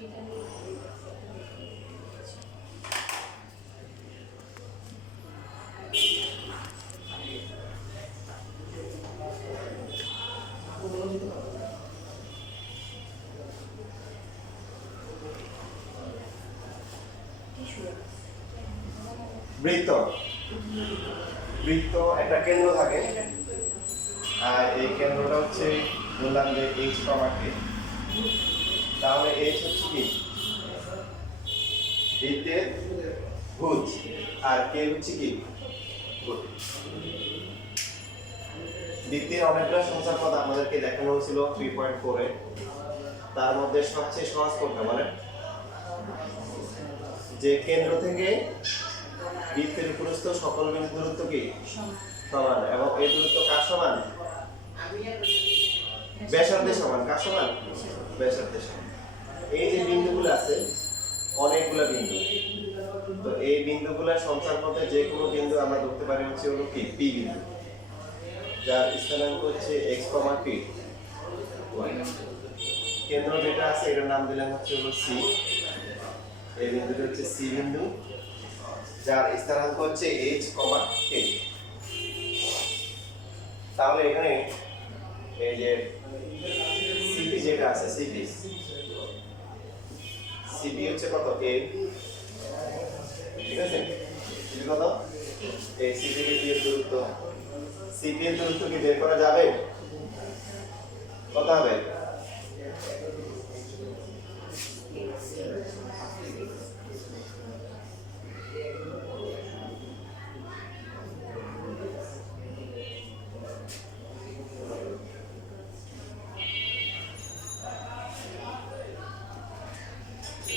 বৃত্ত বৃত্ত একটা কেন্দ্র থাকে, আর এই কেন্দ্রটা হচ্ছে বললাম যে এইচ কমা কে। তাহলে এইচ হচ্ছে কি বৃত্তের ভুজ, আর কে হচ্ছে কি ভুজ। বৃত্তের অনেকগুলো সংখ্যার পদ আমাদেরকে দেখানো হয়েছিল 3.4 এ। তার মধ্যে সবচেয়ে সহজ কোনটা বলেন? যে কেন্দ্র থেকে বৃত্তের উপরস্থ সকল বিন্দুর দূরত্ব কি সমান, এবং এই দূরত্ব কার সমান? ব্যাসার্ধের সমান। কার সমান? ব্যাসার্ধের সমান। এই যে বিন্দুগুলো আছে অনেকগুলো বিন্দু, তো এই বিন্দুগুলোর সঞ্চার পথে যে কোনো বিন্দু আমরা ধরতে পারি হচ্ছে হলো কি পি বিন্দু, যার স্থানাঙ্ক হচ্ছে x, p। কেন্দ্র যেটা আছে এটার নাম দিলাম হচ্ছে হলো সি। এই বিন্দুটা হচ্ছে সি বিন্দু, যার স্থানাঙ্ক হচ্ছে h, k। তাহলে এখানে এই যে সিপি যেটা আছে সিপি হচ্ছে কত? a। ঠিক আছে, সিপি কত? এই সিপি এর দূরত্ব, সিপি এর দূরত্ব কি বের করা যাবে? কত হবে?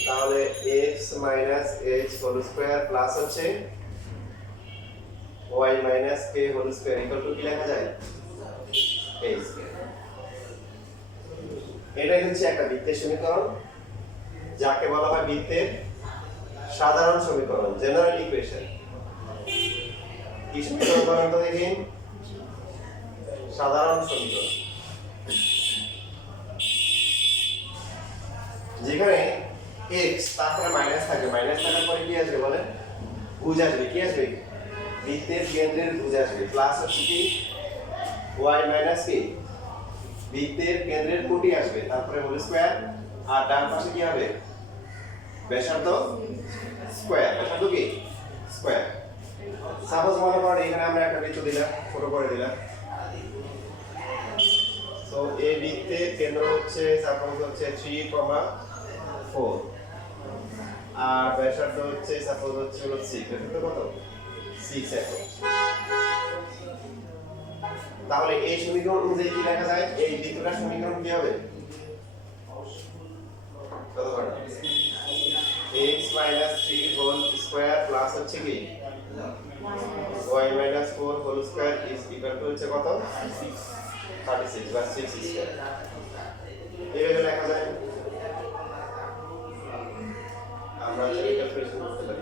তাহলে x minus h whole square plus হচ্ছে y minus k whole square equal to কি লেখা যায়? h। এটাই হচ্ছে একটা বৃত্তের সমীকরণ, যাকে বলা হয় বৃত্তের সাধারণ সমীকরণ, জেনারেল ইকুয়েশন। কি সমীকরণ বলেন তো দেখি? সাধারণ সমীকরণ। যেখানে x তারপরে মাইনাস থাকে, মাইনাস থাকার পরে কি আসবে বলেন? ভুজ আসবে। কি আসবে? বৃত্তের কেন্দ্রের ভুজ আসবে। প্লাস হচ্ছে কি y মাইনাস কি বৃত্তের কেন্দ্রের কোটি আসবে, তারপরে হোল স্কয়ার, আর ডান পাশে কি হবে? ব্যাসার্ধ স্কয়ার। ব্যাসার্ধ কি স্কয়ার। সাপোজ মনে করেন এখানে আমরা একটা বৃত্ত দিলাম, ছোট করে দিলাম। তো এই বৃত্তের কেন্দ্র হচ্ছে সাপোজ হচ্ছে 3,4, আর ব্যাসার্ধ হচ্ছে সাপোজ হচ্ছে হলো 6। ব্যাসার্ধ কত? 6 একক। তাহলে এই সমীকরণ অনুযায়ী কি লেখা যায়? এই বৃত্তটার সমীকরণ কি হবে? কত হবে? x 3 হোল স্কয়ার প্লাস হচ্ছে কি y 4 whole square is equal to হচ্ছে কত? 36 বা 6 স্কয়ার। এইভাবে লেখা যায়। আমরা এটা ক্যালকুলেশন করতে পারি।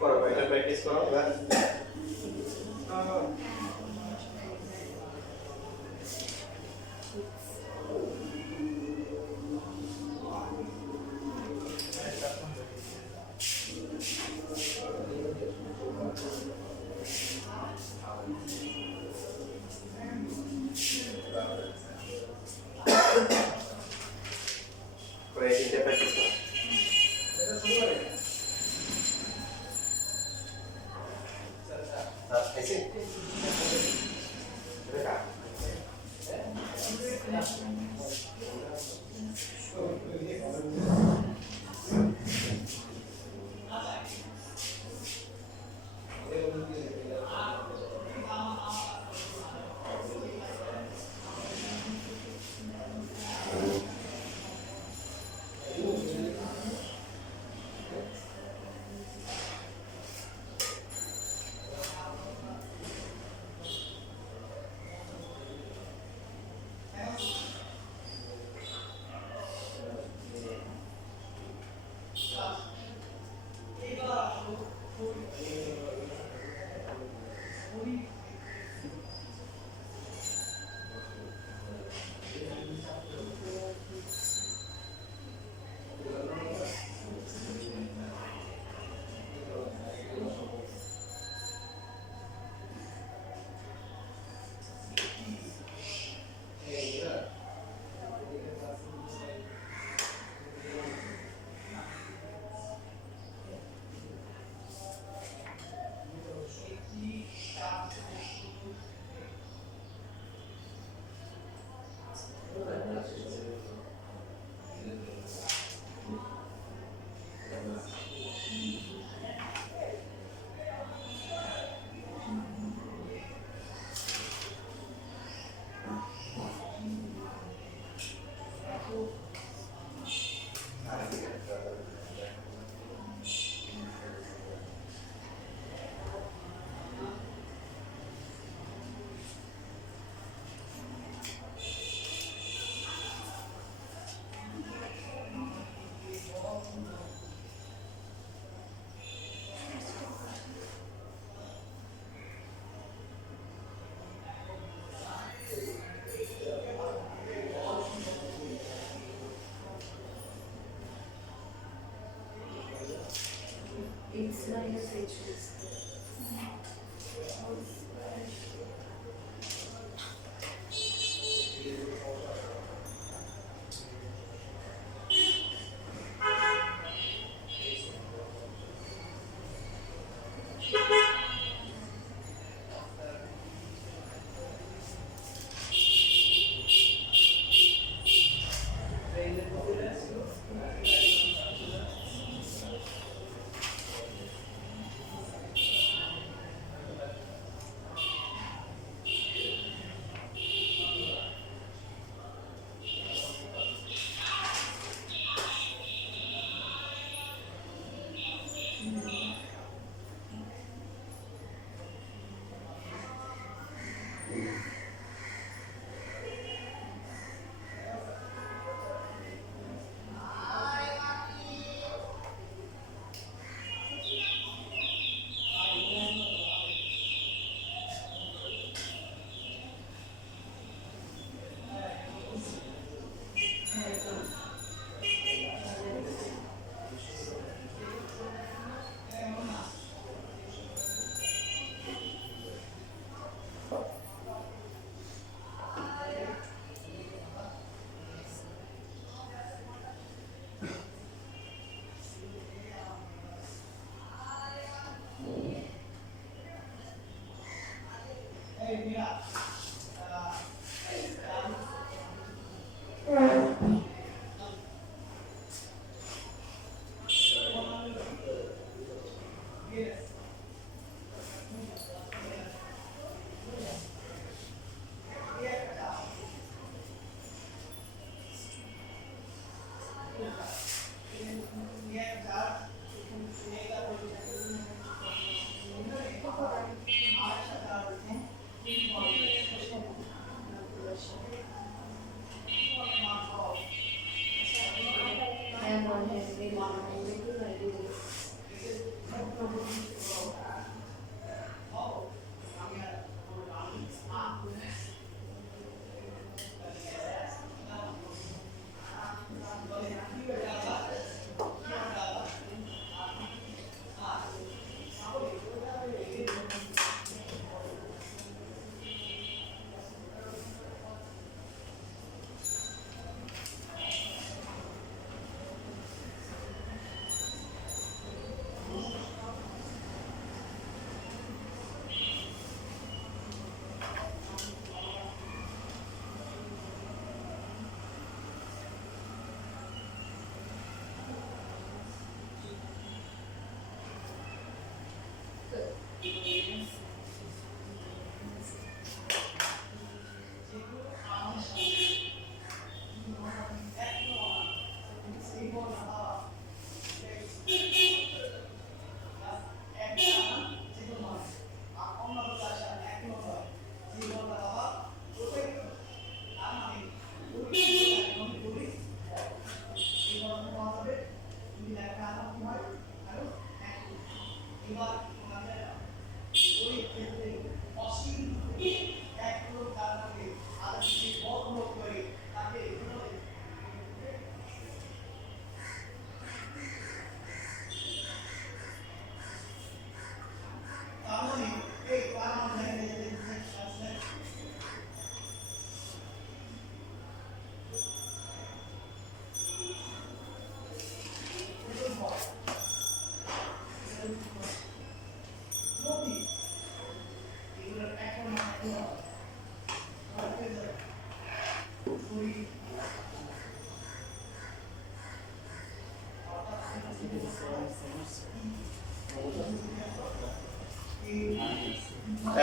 করো এটা প্র্যাকটিস করো এবার করে এইটা প্র্যাকটিস করো ऐसे देखा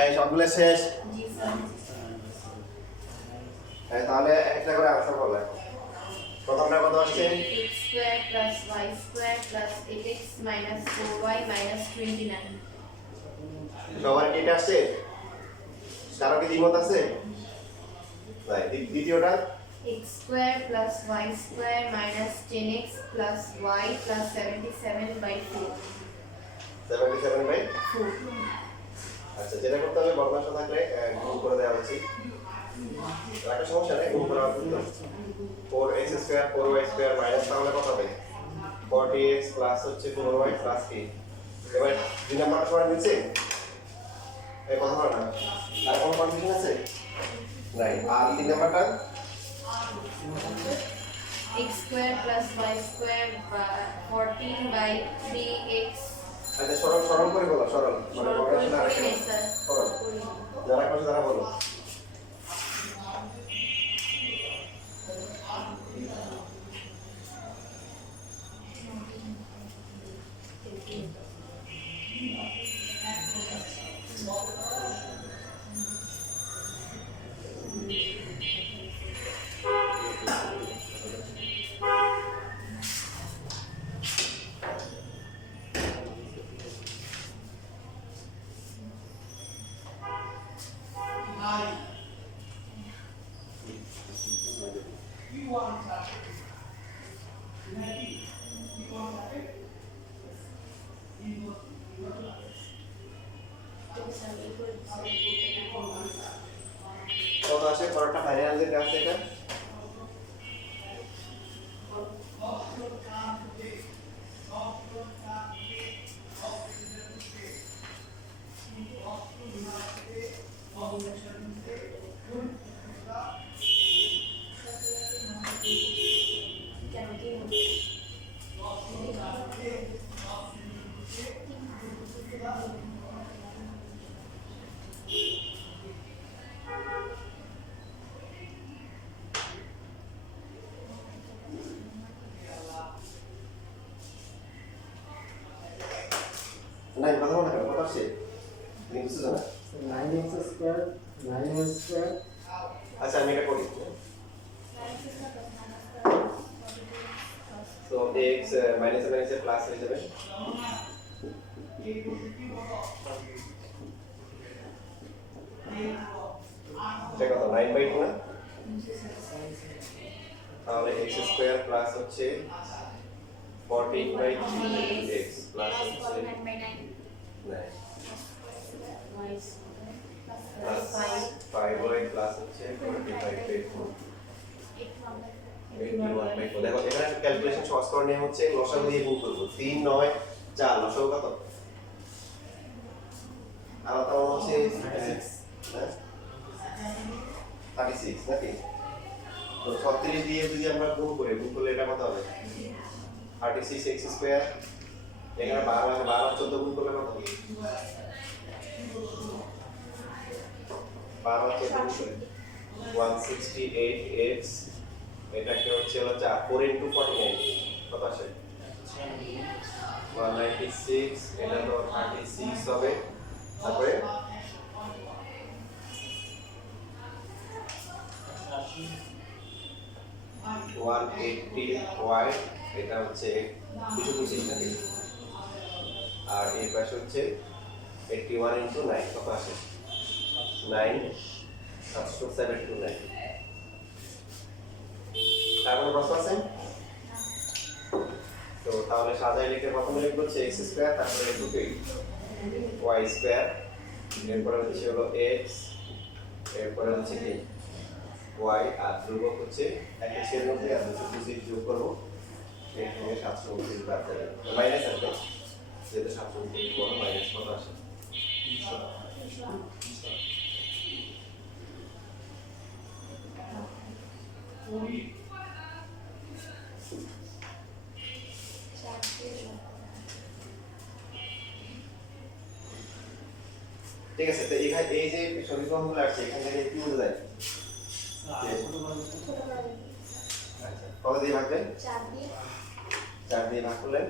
এই সবগুলো শেষ। তাহলে একটা করে আনসার বলো। প্রথমটা কত আসছে? x square plus y square plus 8x minus 4y minus 29. সবার কি এটা আসছে? কারো কি দ্বিমত আছে? নাই। দ্বিতীয়টা x square plus y square minus 10x plus y plus 77 by 4. 77 by 4. আচ্ছা, যেটা করতে হবে ভগ্নাংশ থাকলে গুণ করে দেওয়া উচিত। একটা সমস্যা নেই, গুণ করা উচিত। 4x square 4y square minus তাহলে কত হবে? 40x প্লাস হচ্ছে 4y প্লাস কি? এবার দুই নাম্বারটা সবাই মিলছে? এই কথা বলা না। আর কোনো কনফিউশন আছে? নাই। আর তিন নাম্বারটা x square plus y square 14 by 3x. আচ্ছা, সরল করে বলো, সরল মানে ভগ্নাংশ না রাখে। সরল যারা করছে তারা বলো। কত আসে? পরটা ফাইনাল যে গ্রাফ এটা নাই কথা বলা কেন কথা আসছে তুমি বুঝছো না 9x স্কয়ার 9y স্কয়ার আচ্ছা আমি এটা করি তো x মাইনাস মাইনাস প্লাস হয়ে যাবে এটা কত 9/2 না তাহলে x স্কয়ার প্লাস হচ্ছে 14/3x প্লাস হচ্ছে 9 প্লাস 5y প্লাস হচ্ছে 45/4 81/4 দেখো এখানে ক্যালকুলেশন সহজ করে নেওয়া হচ্ছে লসাগু দিয়ে গুণ করব 3 9 4 লসাগু কত আর তাও হচ্ছে 36 নাকি তো 36 দিয়ে যদি আমরা গুণ করলে এটা কত হবে 36x স্কয়ার এখানে 12 14 গুণ করলে কত 12 14 গুণ করলে 168x এটাকে হচ্ছে 4 into 49 কত আসে 196 এটা তো 36 হবে তারপরে 180y এটা হচ্ছে 225 নাকি আর এই পাশে হচ্ছে 81 into 9 কত আসে 9 779 তারপরে প্রশ্ন আছে তো তাহলে সাজাই লিখে প্রথমে লিখব হচ্ছে x স্কয়ার তারপরে লিখব কি y স্কয়ার এরপরে হচ্ছে হলো x এরপরে হচ্ছে কি y আর ধ্রুবক হচ্ছে একের মধ্যে আর 225 যোগ করব এখানে 729 বাদ যাবে মাইনাস আসবে যেটা 729 বড় মাইনাস কত আসে ঠিক আছে তো এখানে এই যে সমীকরণগুলো আছে এখান থেকে কি বোঝা যায় আচ্ছা কত দিয়ে ভাগ দেন 4 দিয়ে ভাগ করলেন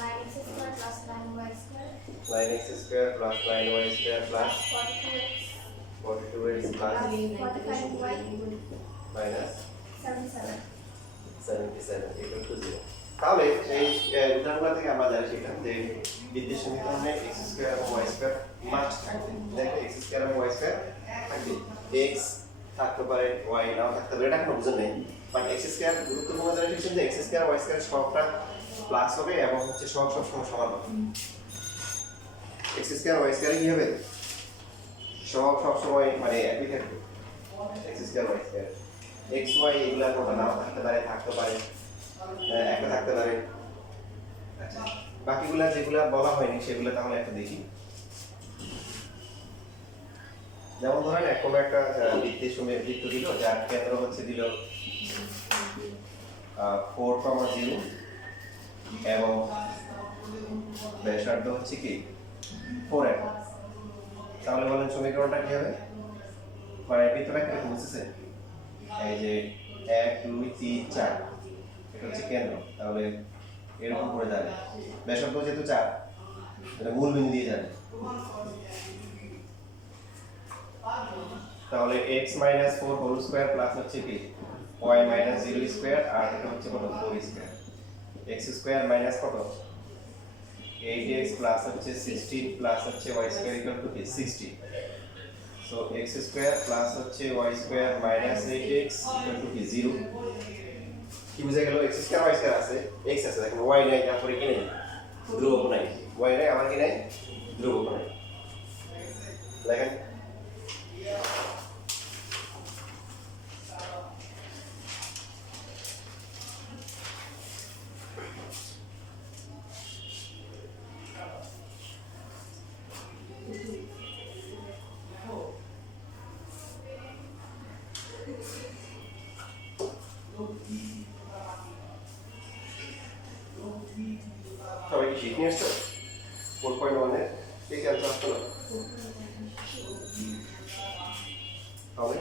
9x square plus 9y square 9x square plus 9y square plus 42x 42x plus 45y minus 77 77 equal to 0 তাহলে এই উদাহরণগুলো থেকে আমরা জানি শিখলাম যে বৃত্তের সমীকরণে x স্কয়ার এবং y স্কয়ার মাস্ট থাকবে দেখো x স্কয়ার এবং y স্কয়ার থাকবে x থাকতে পারে y নাও থাকতে পারে এটা কোনো বুঝুন নেই বাট x স্কয়ার গুরুত্বপূর্ণ জানা শিখছেন যে x স্কয়ার y স্কয়ার সবটা প্লাস হবে এবং হচ্ছে সব সময় সমান হবে x স্কয়ার y স্কয়ার কি হবে সব সময় মানে একই থাকবে x square y square x y এগুলা কোনটা নাও থাকতে পারে একটা থাকতে পারে আচ্ছা বাকিগুলা যেগুলা বলা হয়নি সেগুলা তাহলে একটা দেখি যেমন ধরেন একটা বৃত্তের সময় বৃত্ত দিল যার কেন্দ্র হচ্ছে দিল 4,0 এবং ব্যাসার্ধ হচ্ছে কি 4 তাহলে বলেন সমীকরণটা কি হবে মানে বৃত্তটা কিরকম বুঝছেন এই যে 1 2 3 4 এটা হচ্ছে কেন্দ্র তাহলে এরকম করে যাবে ব্যাসার্ধ যেহেতু 4 এটা মূল বিন্দু দিয়ে যাবে তাহলে x - 4 হোল স্কয়ার প্লাস হচ্ছে কি y - 0 স্কয়ার আর এটা হচ্ছে কত 4 স্কয়ার x স্কয়ার মাইনাস কত 8x প্লাস হচ্ছে 16 প্লাস হচ্ছে y স্কয়ার ইকুয়াল টু কি 60 সো x স্কয়ার প্লাস হচ্ছে y square minus 8x equal to কি 0 কি বুঝা গেল x স্কয়ার y স্কয়ার আছে x আছে দেখুন y নাই তারপরে কি নাই ধ্রুবক নাই y নাই আমার কি নাই ধ্রুবক নাই দেখেন সবাই কি শিখ নিয়ে আসছো 4.1 এর ঠিক আছে আসতো না হবে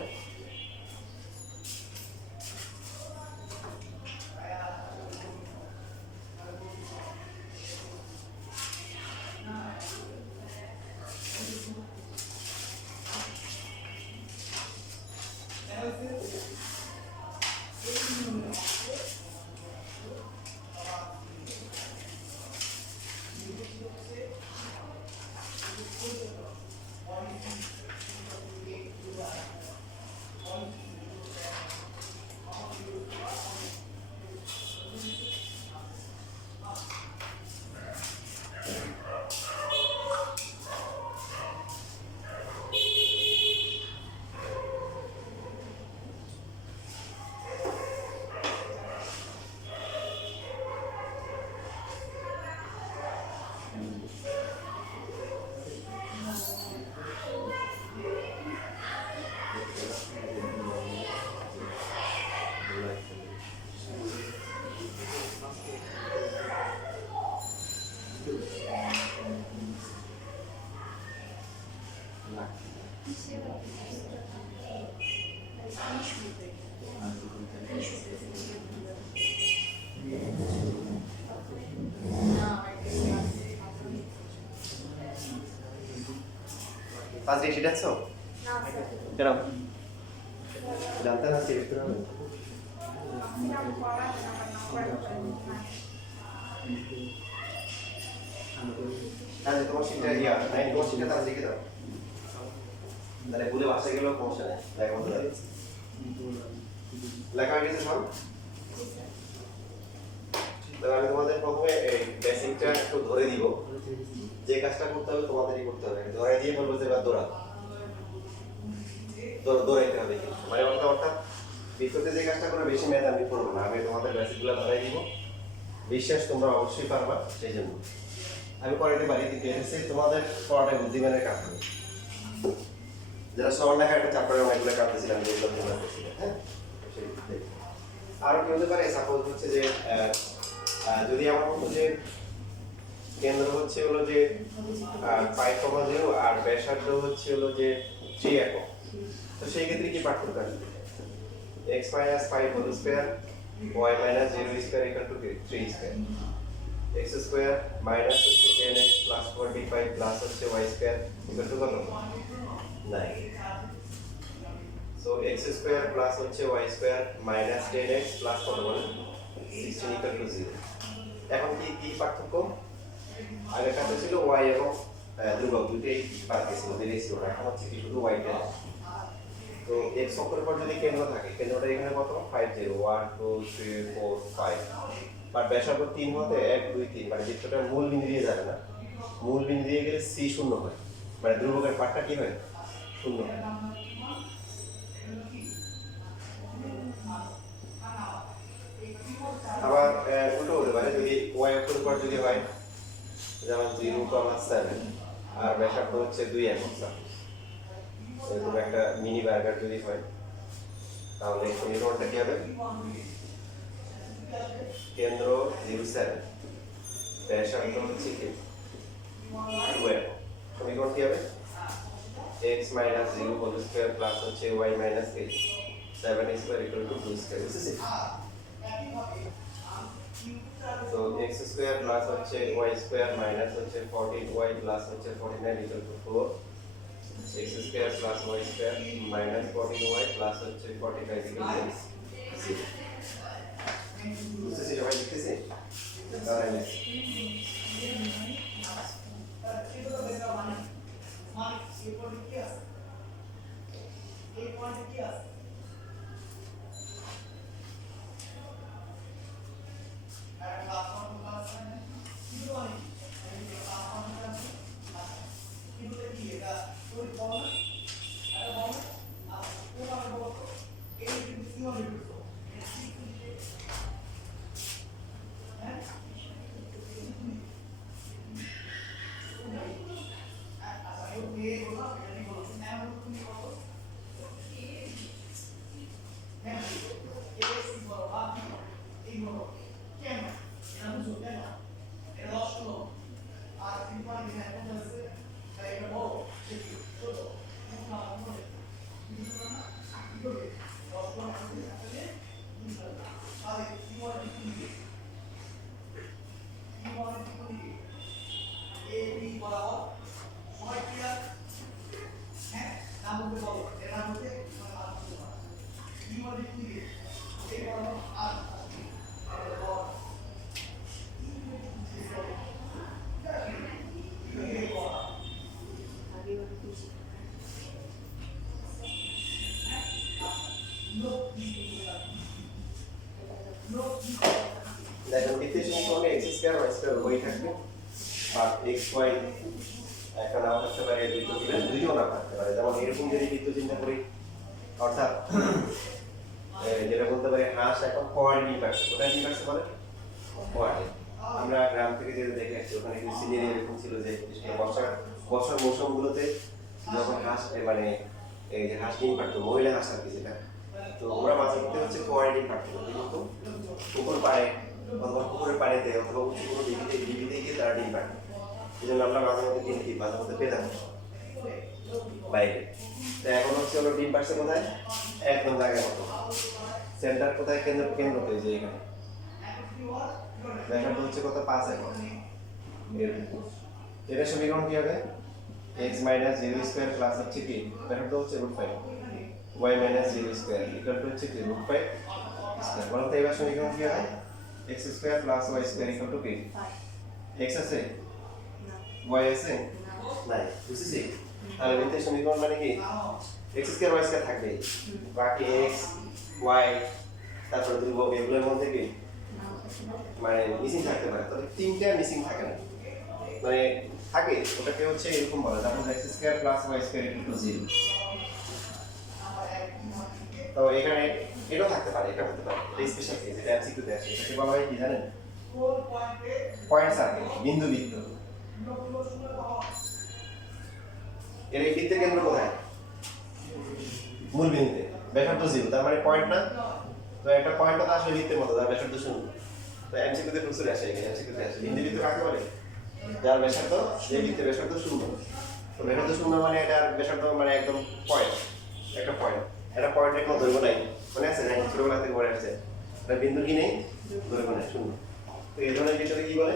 পাঁচ ডিগ্রি শিট আছো না স্যার কেন জানতে না সিলেক্ট করতে হবে তাহলে তোমার শিটটা ইয়া নাই তোমার শিটটা তাহলে লিখে দাও তাহলে ভুলে বাসা গেলেও সমস্যা নেই লেখা মতো যাবে লেখা হয়ে গেছে সব তবে আমি তোমাদের প্রথমে এই বেসিকটা একটু ধরে দিব যে কাজটা করতে হবে তোমাদেরই করতে হবে ধরে দিয়ে বলবো যে এবার দৌড়াইতে হবে মানে অর্থাৎ বিপদে যে কাজটা করে বেশি ম্যাথ আমি করবো না আমি তোমাদের বেসিকগুলো ধরাই দিব বিশ্বাস তোমরা অবশ্যই পারবা সেই জন্য আমি করাইতে পারি কিন্তু এসে তোমাদের পড়াটা বুদ্ধিমানের কাজ হবে যারা সবার লেখা একটা চ্যাপ্টারে অনেকগুলো কাটতেছিলাম যেগুলো তোমরা করছিলে হ্যাঁ আরো কি হতে পারে সাপোজ হচ্ছে যে যদি আমার মতো যে কেন্দ্র হচ্ছে হলো যে 5,0 আর ব্যাসার্ধ হচ্ছে হলো যে 3 একক তো সেই ক্ষেত্রে কি পাঠ করতে হবে x - 5 whole square y - 0 square equal to 3 square x square minus হচ্ছে 10x প্লাস 45 প্লাস হচ্ছে y স্কয়ার ইকুয়াল টু কত 9 সো x স্কয়ার প্লাস হচ্ছে y square minus 10x plus কত বলে 16 ইকুয়াল টু 0 এখন কি পার্থক্য আগে কাছে ছিল y এবং ধ্রুবক দুটোই পার্থক্য ছিল দিলেই ছিল এখন হচ্ছে কি শুধু y টা তো x অক্ষরের পর যদি কেন্দ্র থাকে কেন্দ্রটা এখানে কত 5 0 1 2 3 4 5 বাট ব্যাসার্ধ 3 হতে 1 2 3 মানে বৃত্তটার মূল বিন্দু দিয়ে যাবে না মূল বিন্দু দিয়ে গেলে c শূন্য হয় মানে ধ্রুবকের পার্টটা কি হয় শূন্য হয় আবার উল্টো হতে পারে যদি y অক্ষরের পর যদি হয় যেমন 0,7 আর ব্যাসার্ধ হচ্ছে 2 একক এরকম একটা মিনি বার্গার যদি হয় তাহলে সমীকরণটা কি হবে কেন্দ্র 0,7 ব্যাসার্ধ হচ্ছে কি 2 একক সমীকরণ কি হবে x - 0 হোল স্কয়ার প্লাস হচ্ছে y - 8 7 square equal two 2 square বুঝছেন তো x স্কয়ার প্লাস হচ্ছে y স্কয়ার মাইনাস হচ্ছে 14y প্লাস হচ্ছে 49 equal to 4 x square plus y square minus 14y plus হচ্ছে 45 ইকুয়াল টু 0 বুঝতেছি সবাই লিখতেছি তাহলে দেখুন দ্বিতীয় সমীকরণে x স্কয়ার y স্কয়ার উভয়ই থাকবে আর x y একটা নাও থাকতে পারে দুইও না থাকতে পারে যেমন এরকম যদি বৃত্ত চিন্তা করি অর্থাৎ যেটা বলতে পারি হাঁস এখন কোয়ার্ডিনেট পাচ্ছে কোথায় কি পাচ্ছে বলে কোয়ার্ডিনেট আমরা গ্রাম থেকে যেটা দেখে আসছি ওখানে কিন্তু সিনিয়র এরকম ছিল যে বর্ষার মৌসুমগুলোতে যখন হাঁস মানে এই যে হাঁস ডিম পারতো মহিলা হাঁস আর কি যেটা তো ওরা মাঝে মধ্যে হচ্ছে কোয়ার্ডিনেট পারতো কিন্তু পুকুর পাড়ে অথবা পুকুরের পাড়েতে অথবা উঁচু কোনো ডিবিতে গিয়ে তারা ডিম পারতো এই জন্য আমরা মাঝে মধ্যে ডিম দিই মাঝে মধ্যে পেতাম বাইরে তো এখন হচ্ছে ওরা ডিম পারছে কোথায় একদম জায়গায় মতো সেন্টার কোথায়? কেন্দ্রতে, যে এখানে। ব্যাসার্ধ হচ্ছে কত? 5 একক। এটা সমীকরণ কি হবে? x মাইনাস 0 স্কয়ার প্লাস হচ্ছে কি? ব্যাসার্ধ হচ্ছে √5, y minus 0 square equal to হচ্ছে কি? √5 স্কয়ার। বলতো এবার সমীকরণ কি হবে? x square plus y square equal to কি? x আছে, y আছে নাই, বুঝছিস? তাহলে ভিতরে সমীকরণ মানে কি? x স্কয়ার y স্কয়ার থাকবে, বাকি x y তারপর ধ্রুবক এগুলোর মধ্যে কি মানে মিসিং থাকতে পারে, তবে তিনটা মিসিং থাকে না, মানে থাকে ওটাকে হচ্ছে এরকম বলা যায় x square plus y square equal two 0। তো এখানে এটাও থাকতে পারে, এটা হতে পারে, এটা স্পেশাল কেস, এটা এমসিকিউ তে আসে। এটাকে বলা হয় কি জানেন? পয়েন্ট সার্কেল, বিন্দু বৃত্ত। এর এই বৃত্তের কেন্দ্র কোথায়? মূল বিন্দুতে, ব্যাসার্ধ 0, তার মানে পয়েন্ট না। তো একটা পয়েন্ট তো আসলে বৃত্তের মতো, যার ব্যাসার্ধ 0। তো এমসিকিউ তে প্রচুর আসে, এখানে এমসিকিউ তে আসে। বিন্দু বৃত্ত কাকে বলে? যার ব্যাসার্ধ, যে বৃত্তের ব্যাসার্ধ 0। তো ব্যাসার্ধ 0 মানে এটার ব্যাসার্ধ মানে একদম পয়েন্ট, একটা পয়েন্ট। এটা পয়েন্টের কোনো দৈর্ঘ্য নাই, মনে আছে? না, ছোটবেলা থেকে পড়ে আসছে। এটা বিন্দু কি নেই? দৈর্ঘ্য নেই, 0। তো এই ধরনের বৃত্তকে কি বলে?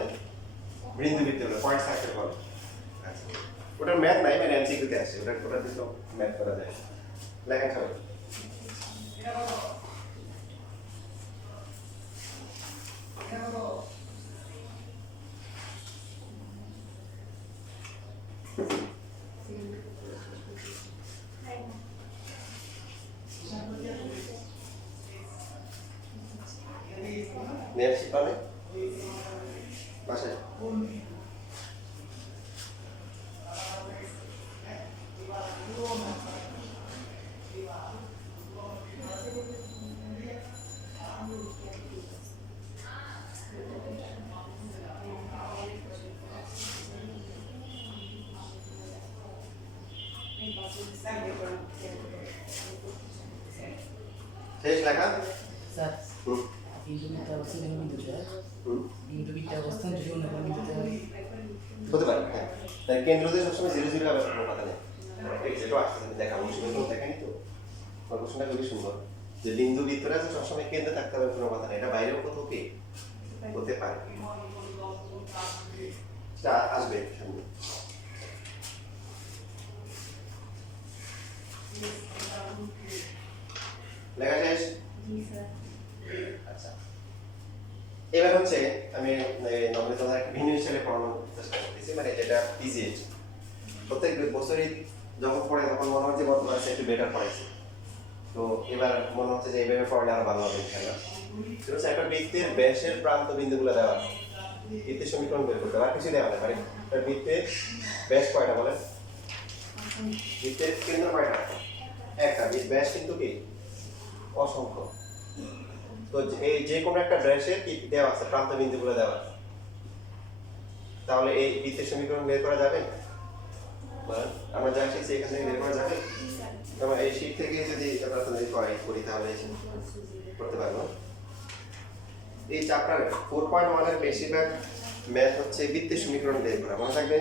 বিন্দু বৃত্ত বলে, পয়েন্ট সার্কেল বলে। আচ্ছা, ওটার ম্যাথ নাই, মানে এমসিকিউ তে আসে, ওটা দিয়ে ম্যাথ করা যায়। লেখেন সবাই। নেক্সট পাবে বাসায়। শেষ লেখা? স্যার হুম, বিন্দুবিদ্যা অবস্থান যদি বিন্দুতে হয়, হুম, বিন্দুবিদ্যা অবস্থান যদি অন্য কোনো বিন্দুতে হয়, হতে পারে। হ্যাঁ, তাই কেন্দ্রতে সবসময় 0 0 হবে, কোনো কথা নেই। ঠিক আছে, এটা আসলে দেখাবো, সুন্দর দেখানি তো। কল্পনা খুবই সুন্দর যে বিন্দু বৃত্তরা যে সবসময় কেন্দ্রে থাকতে হবে কোনো কথা নেই, এটা বাইরেও কোথাও কি হতে পারে। এটা আসবে সামনে। লেখা শেষ? আচ্ছা, এবার হচ্ছে আমি নবম তোমার একটা ভিন্ন হিসেবে পড়ানোর চেষ্টা করতেছি, মানে যেটা পিজিএইচ প্রত্যেক বছরই যখন পড়ে তখন মনে হচ্ছে বর্তমানে একটু বেটার পড়াইছে। তো এবার মনে হচ্ছে যে এইভাবে পড়লে আরো ভালো হবে ইনশাআল্লাহ। সেটা হচ্ছে একটা বৃত্তের ব্যাসের প্রান্ত বিন্দুগুলো দেওয়া আছে, বৃত্তের সমীকরণ বের করতে হবে, আর কিছু দেওয়া নেই। মানে একটা বৃত্তের ব্যাস কয়টা বলেন? বৃত্তের কেন্দ্র কয়টা? একটা। ব্যাস কিন্তু কি অসংখ্য। তো এই যে কোনো একটা ব্যাসের কি দেওয়া আছে, প্রান্ত বিন্দুগুলো দেওয়া আছে, তাহলে এই বৃত্তের সমীকরণ বের করা যাবে? আমরা যা শিখছি এখান থেকে বের করা যাবে? আমরা এই শীট থেকে যদি আমরা করি তাহলে করতে পারবো। এই চ্যাপ্টারে 4.1 এর বেশিরভাগ ম্যাথ হচ্ছে বৃত্তের সমীকরণ বের করা, মনে থাকবে?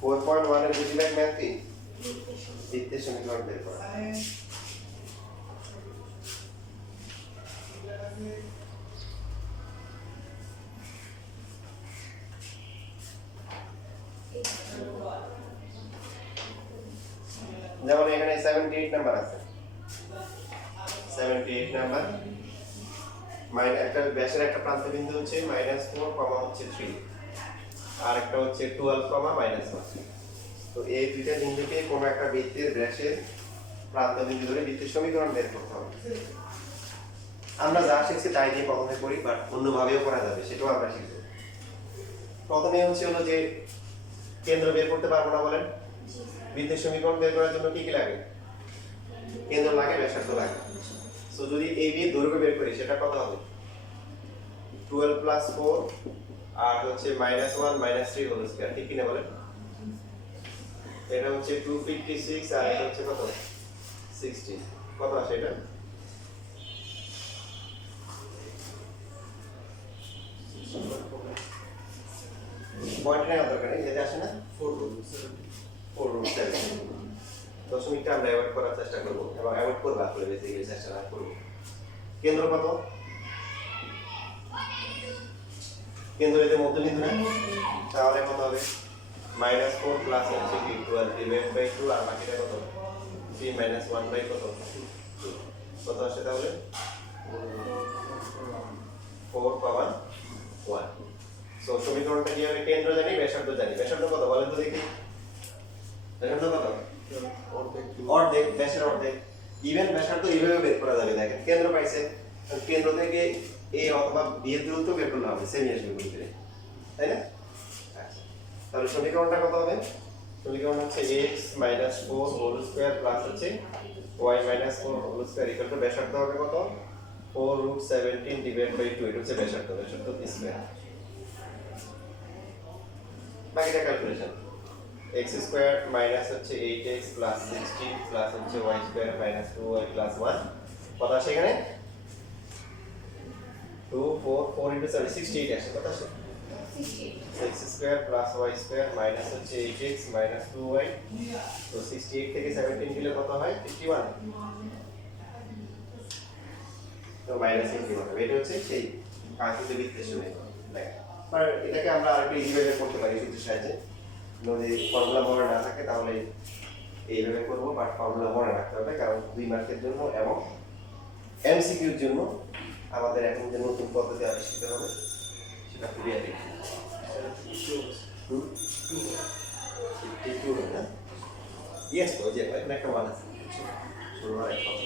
4.1 এর বেশিরভাগ ম্যাথ কি বৃত্তের সমীকরণ বের করা। যেমন এখানে 78 নাম্বার আছে, 78 নাম্বার একটা ব্যাসের একটা প্রান্ত বিন্দু হচ্ছে -4, হচ্ছে 3, আর একটা হচ্ছে 12, -1। তো এই দুইটা বিন্দুকে কোনো একটা বৃত্তের ব্যাসের প্রান্ত বিন্দু ধরে বৃত্তের সমীকরণ বের করতে হবে। আমরা যা শিখছি তাই দিয়ে প্রথমে করি, বাট অন্যভাবেও করা যাবে, সেটাও আমরা শিখব। প্রথমে হচ্ছে হলো যে কেন্দ্র বের করতে পারবো না বলেন? বৃত্তের সমীকরণ বের করার জন্য কি কি লাগে? কেন্দ্র লাগে, ব্যাসার্ধ লাগে। সো যদি এই বি দৈর্ঘ্য বের করি সেটা কত হবে? 12 + 4 আর হচ্ছে -1 -3 হোল স্কয়ার, ঠিক কি না বলেন? এটা হচ্ছে 256 আর এটা হচ্ছে কত? 60। কত আসে এটা? পয়েন্ট নেওয়ার দরকার নেই, যেটা আসে না 4 √7। 4 √7 দশমিকটা আমরা অ্যাভয়েড করার চেষ্টা করব এবং অ্যাভয়েড করব আসলে বেসিক্যালি চেষ্টা না করব। কেন্দ্র কত? কেন্দ্র এতে মধ্যবিন্দু না, তাহলে কত হবে? -4 প্লাস হচ্ছে কি 12 ডিভাইড বাই 2 আর বাকিটা কত? 3 - 1 বাই কত? 2 কত আসে তাহলে? 4 পাওয়ার 1। সো সমীকরণটা কি হবে? কেন্দ্র জানি, ব্যাসার্ধ জানি। ব্যাসার্ধ কত বলেন তো দেখি? ব্যাসার্ধ কত? অর্ধেক, ব্যাসের অর্ধেক। ইভেন ব্যাসার্ধ এইভাবে বের করা যাবে। দেখেন কেন্দ্র পাইছে, কেন্দ্র থেকে এ অথবা বি এর দূরত্ব বের করলে হবে, সেমি আসবে ভিতরে, তাই না? আচ্ছা, তাহলে সমীকরণটা কত হবে? সমীকরণ হচ্ছে x - 4 হোল স্কয়ার প্লাস হচ্ছে y - 4 whole square equal to ব্যাসার্ধ হবে কত? 4√17 ডিভাইড বাই 2। এটা হচ্ছে ব্যাসার্ধ, ব্যাসার্ধ p স্কয়ার। বাকিটা ক্যালকুলেশন। x স্কয়ার মাইনাস হচ্ছে 8x প্লাস 16 প্লাস হচ্ছে y square minus 2y plus 1 কত আসে এখানে? 2 4 4 into 7 68 আসে। কত আসে? 68 x square plus y square minus হচ্ছে 8x মাইনাস 2y। তো 68 থেকে 17 দিলে কত হয়? 51। তো মাইনাস 51 হবে। এটা হচ্ছে সেই কাঙ্ক্ষিত বৃত্তের সমীকরণ। দেখেন, আর এটাকে আমরা আরেকটু ইজিভাবে করতে পারি সূত্রের সাহায্যে। যদি ফর্মুলা মনে না থাকে তাহলে এইভাবে করবো, বাট ফর্মুলা মনে রাখতে হবে, কারণ 2 মার্কের জন্য এবং এমসিকিউর জন্য আমাদের এখন যে নতুন পদ্ধতি আবিষ্কৃত হবে সেটা খুবই অ্যাপ্লিক। ইয়েস, তো যে এখানে একটা মান আছে শুরু হয় কথা।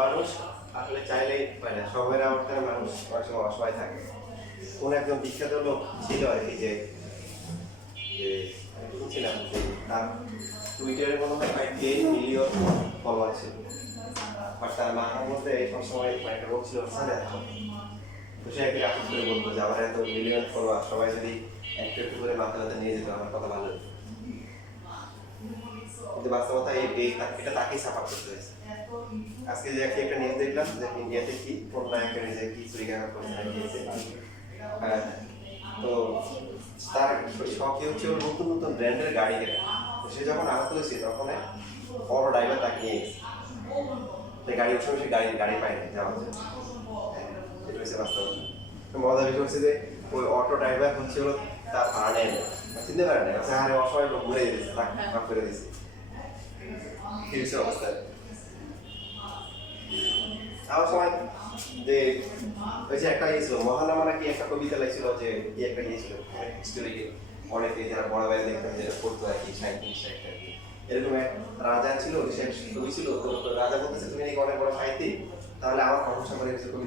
মানুষ আসলে চাইলেই পায় না, সবের আবর্তনে মানুষ অনেক সময় অসহায় থাকে। কোন একজন বিখ্যাত লোক ছিল আর কি, যে আমি শুনছিলাম যে তার টুইটারে মনে হয় 10 মিলিয়ন ফলোয়ার ছিল, বাট তার মাথার মধ্যে সবসময় একটা রোগ ছিল সাদা। তো সে একদিন আপলোড করে বলতো যে আমার এত মিলিয়ন ফলোয়ার, সবাই যদি একটু একটু করে মাথা ব্যথা নিয়ে যেত আমার কথা ভালো হতো। কিন্তু বাস্তবতা এটা তাকেই সাফার করতে হয়েছে। আজকে যে একটা নিউজ দেখলাম যে ইন্ডিয়াতে কি কোন নায়কের নিজে কি চুরিকাঘাত করছে দিয়েছে, তো তার শখই হচ্ছে ওর নতুন নতুন ব্র্যান্ডের গাড়ি কেনা। সে যখন আহত হয়েছে তখন বড় ড্রাইভার তাকে নিয়ে গেছে, গাড়ি ওর সঙ্গে সে গাড়ি পায়নি যাওয়ার জন্য। এটা হচ্ছে বাস্তবতা। মজা বিষয় হচ্ছে যে ওই অটো ড্রাইভার হচ্ছে হলো তার ভাড়া নেয় না, চিনতে পারে না, আরে অসহায় লোক ঘুরে দিয়েছে, তাকে মাফ করে দিয়েছে। কি হচ্ছে অবস্থা? আমার সময় যে ওই যে একটা ছিল মহানামা নাকি একটা কবিতা লাগছিল, যে কি একটা ছিল হিস্টোরিকে অনেকে যারা বড় বাইরে দেখতেন যেটা পড়তো আর কি, সাহিত্যিক সাহিত্য আর কি। এরকম এক রাজা ছিল, সে কবি ছিল, তো রাজা বলতেছে তুমি নাকি অনেক বড় সাহিত্যিক, তাহলে আমার প্রশংসা করে কিছু কবি